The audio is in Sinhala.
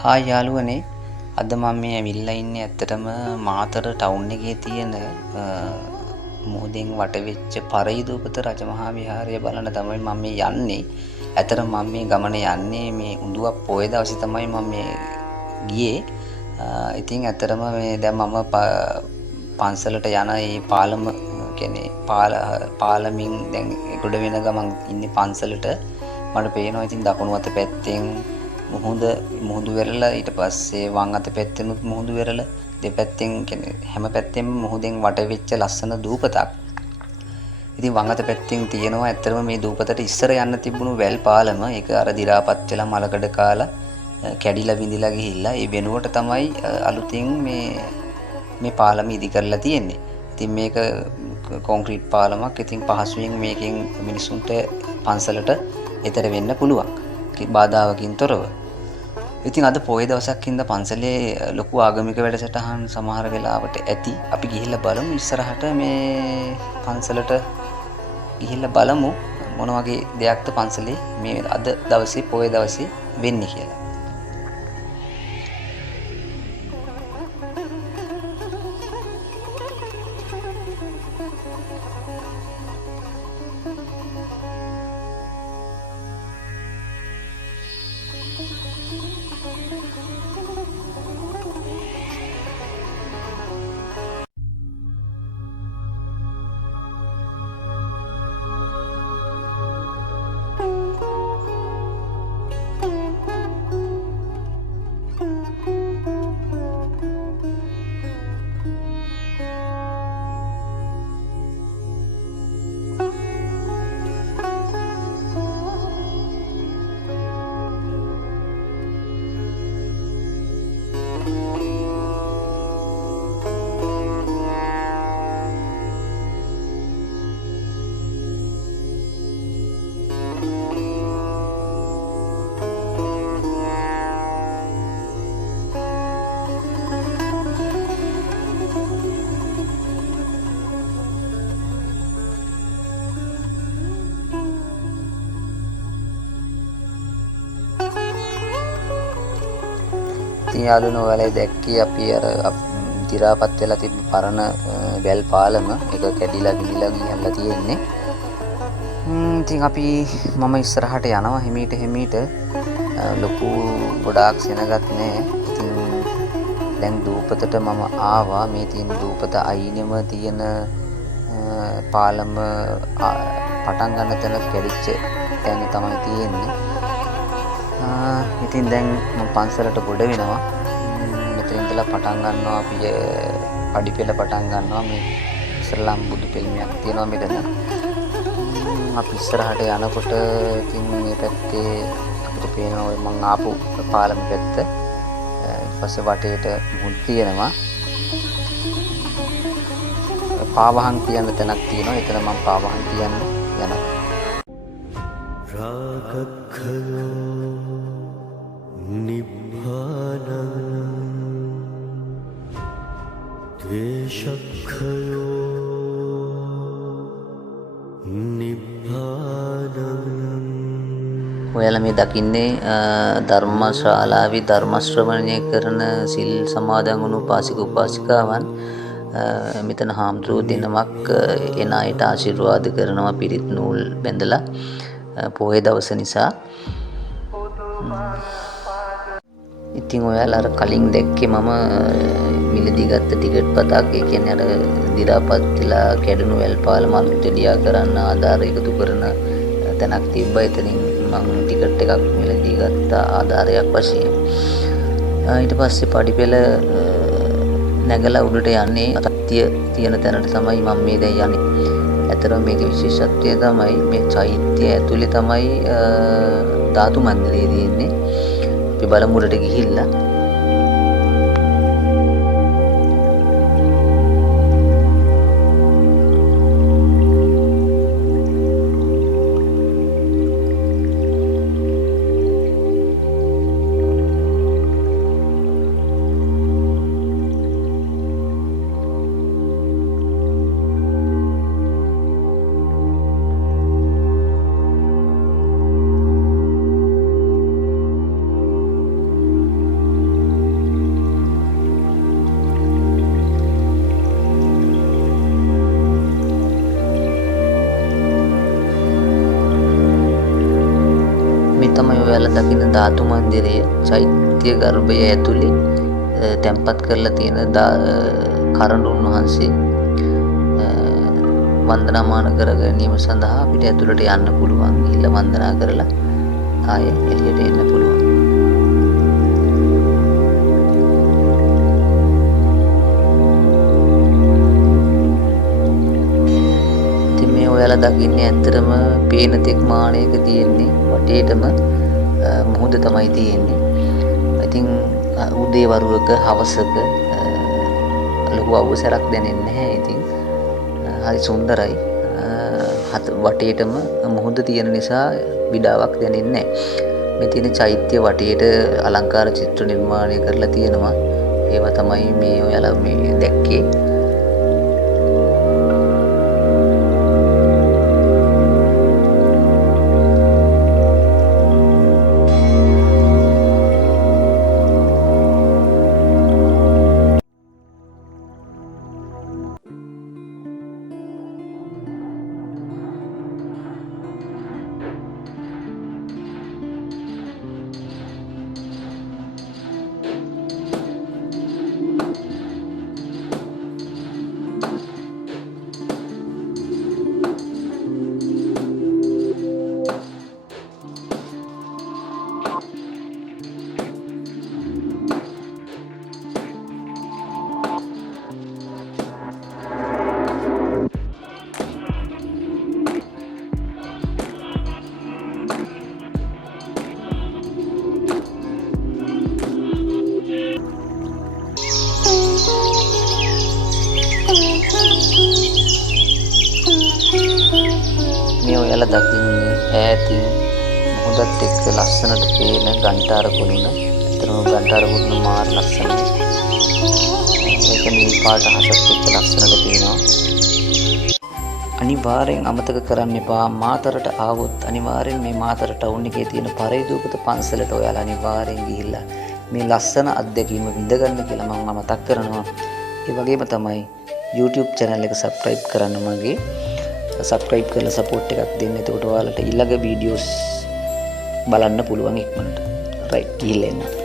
හායි යාළුවනේ අද මම මේ ඇවිල්ලා ඉන්නේ ඇත්තටම මාතර ටවුන් එකේ තියෙන මුහුදෙන් වටවෙච්ච පරයිදූපත රජමහා විහාරය බලන්න තමයි මම මේ යන්නේ. ඇත්තටම මම මේ ගමන යන්නේ මේ උඳුවප් පොය දවසේ තමයි මම මේ ගියේ. ඉතින් ඇත්තටම මේ දැන් මම පන්සලට යන ඒ පාලම කියන්නේ පාලමින් දැන් ගොඩ වෙන ගමන් ඉන්නේ පන්සලට. මට පේනවා ඉතින් දකුණු අත පැත්තෙන් මුහුදු වෙරළ ඊට පස්සේ වම් අත පැත්තෙනුත් මුහුදු වෙරළ දෙපැත්තෙන් කියන්නේ හැම පැත්තෙම මුහුදෙන් වට වෙච්ච ලස්සන දූපතක්. ඉතින් වම් අත පැත්තෙන් තියෙනවා ඇත්තටම මේ දූපතට ඉස්සර යන්න තිබුණු වැල් පාලම. ඒක අර දි รา පත් වෙලා මලකඩ කාලා කැඩිලා විඳිලා ගිහිල්ලා ඒ වෙනුවට තමයි අලුතින් මේ පාලම ඉදි කරලා තියෙන්නේ. ඉතින් මේක කොන්ක්‍රීට් පාලමක්. ඉතින් පහසුවෙන් මේකෙන් මිනිසුන්ට පන්සලට එතර වෙන්න පුළුවන්. බාධාවකින් තොරව. ඉතින් අද පොය දවසක් හින්දා පන්සලේ ලොකු ආගමික වැඩසටහන් සමහර වෙලාවට ඇති. අපි ගිහිල්ලා බලමු ඉස්සරහට මේ පන්සලට ගිහිල්ලා බලමු මොන වගේ දෙයක්ද පන්සලේ මේ අද දවසේ පොය දවසේ වෙන්නේ කියලා. ඉතින් යාළුවනේ ඔයාලා දැක්කේ අපි අර දි รา පත් වෙලා තිබ්බ පරණ වැල් පාලම ඒක කැඩිලා ගිලිලා ගියලා තියෙන්නේ. ඉතින් මම ඉස්සරහට යනවා හිමීට ලොකු ගොඩාක් සෙනගත් නෑ. ඉතින් දැන් දූපතට මම ආවා. මේ තියෙන දූපත අයිනෙම තියෙන පාලම පටන් ගන්න තැන කැඩිච්ච තැන තමයි තියෙන්නේ. ඉතින් දැන් මම පන්සලට ගොඩ වෙනවා. මෙතන ඉඳලා පටන් ගන්නවා අපි පඩිපෙළ පටන් ගන්නවා. මේ ඉස්ලාම් බුදු පිළිමයක් තියෙනවා මෙතන. අපි ඉස්සරහට යනකොට ඉතින් මේ පැත්තේ අපිට පේනවා ඔය මං ආපු පාලම පැත්ත. ඊට පස්සේ වටේට මුහුදු තියෙනවා. පාවහන් තියන්න තැනක් තියෙනවා. එතන මම පාවහන් තියන්න යනවා. රාගක්ඛයෝ නිබ්බානං ද්වේෂක්ඛයෝ නිබ්බානං. ඔයාලා මේ දකින්නේ ධර්මශාලාවේ ධර්ම ශ්‍රවණය කරන සිල් සමාදන් වුණු උපාසික උපාසිකාවන්. මෙතන හාමුදුරුවෝ දෙනමක් එන අයට ආශිර්වාද කරනවා පිරිත් නූල් බැඳලා පොහේ දවස නිසා. ඉතින් ඔයාලා අර කලින් දැක්කේ මම මිලදී ගත්ත ටිකට් පතක්. ඒ කියන්නේ අර දි รา පත් වෙලා කැඩුණු වැල් පාලම අලුත් එළියා කරන්න ආධාර එකතු කරන තැනක් තිබ්බා. එතනින් මම ටිකට් එකක් මිලදී ගත්තා ආධාරයක් වශයෙන්. ඊට පස්සේ පඩිපෙළ නැගලා උඩට යන්නේ අත්‍ය තියෙන තැනට තමයි මම මේ දැන් යන්නේ. ඇත්තටම මේකේ විශේෂත්වය තමයි මේ චෛත්‍ය ඇතුලේ තමයි ධාතු මන්දිරය තියෙන්නේ. අපි බලමු උඩට ගිහිල්ලා. ධාතු මන්දිරය චෛත්‍ය ගර්භය ඇතුලේ තැන්පත් කරලා තියෙන කරඬුන් වහන්සේ වන්දනාමාන කර ගැනීම සඳහා අපිට ඇතුළට යන්න පුළුවන්. ගිහිල්ලා වන්දනා කරලා ආයේ එළියට එන්න පුළුවන්. ඉතින් මේ ඔයාලා දකින්නේ ඇත්තටම පේන තෙක් මානයක තියෙන්නේ වටේටම මුහුද තමයි තියෙන්නේ. ඉතින් උදේ වරුවක හවසක ලොකු අවසරක් දැනෙන්නේ නැහැ. ඉතින් හරි සුන්දරයි. වටේටම මුහුද තියෙන නිසා විඩාවක් දැනෙන්නේ නැහැ. මේ තියෙන චෛත්‍ය වටේට අලංකාර චිත්‍ර නිර්මාණය කරලා තියෙනවා. ඒවා තමයි මේ ඔයාලා මේ දැක්කේ. මේ ඔයාලා දකින්නේ ඈතින් මුහුදත් එක්ක ලස්සනට පේන ගන්ටාර කුළුණ. ඒතරම ගන්ටාර කුළුණ මාර ලස්සනයි. ඒක නිල් පාට හසත් එක්ක ලස්සනට පේනවා. අනිවාර්යෙන් අමතක කරන්න එපා. මාතරට ආවොත් අනිවාර්යෙන් මේ මාතර ටවුන් එකේ තියෙන පරේදූපත පන්සලට ඔයාලා අනිවාර්යෙන් ගිහිල්ලා මේ ලස්සන අත්දැකීම විඳගන්න කියලා මම මතක් කරනවා. ඒ වගේම තමයි YouTube channel එක subscribe කරන්න මගේ. subscribe කරලා support එකක් දෙන්න. එතකොට ඔයාලට ඊළඟ videos බලන්න පුළුවන් ඉක්මනට. right ගිහිල්ලා එන්න.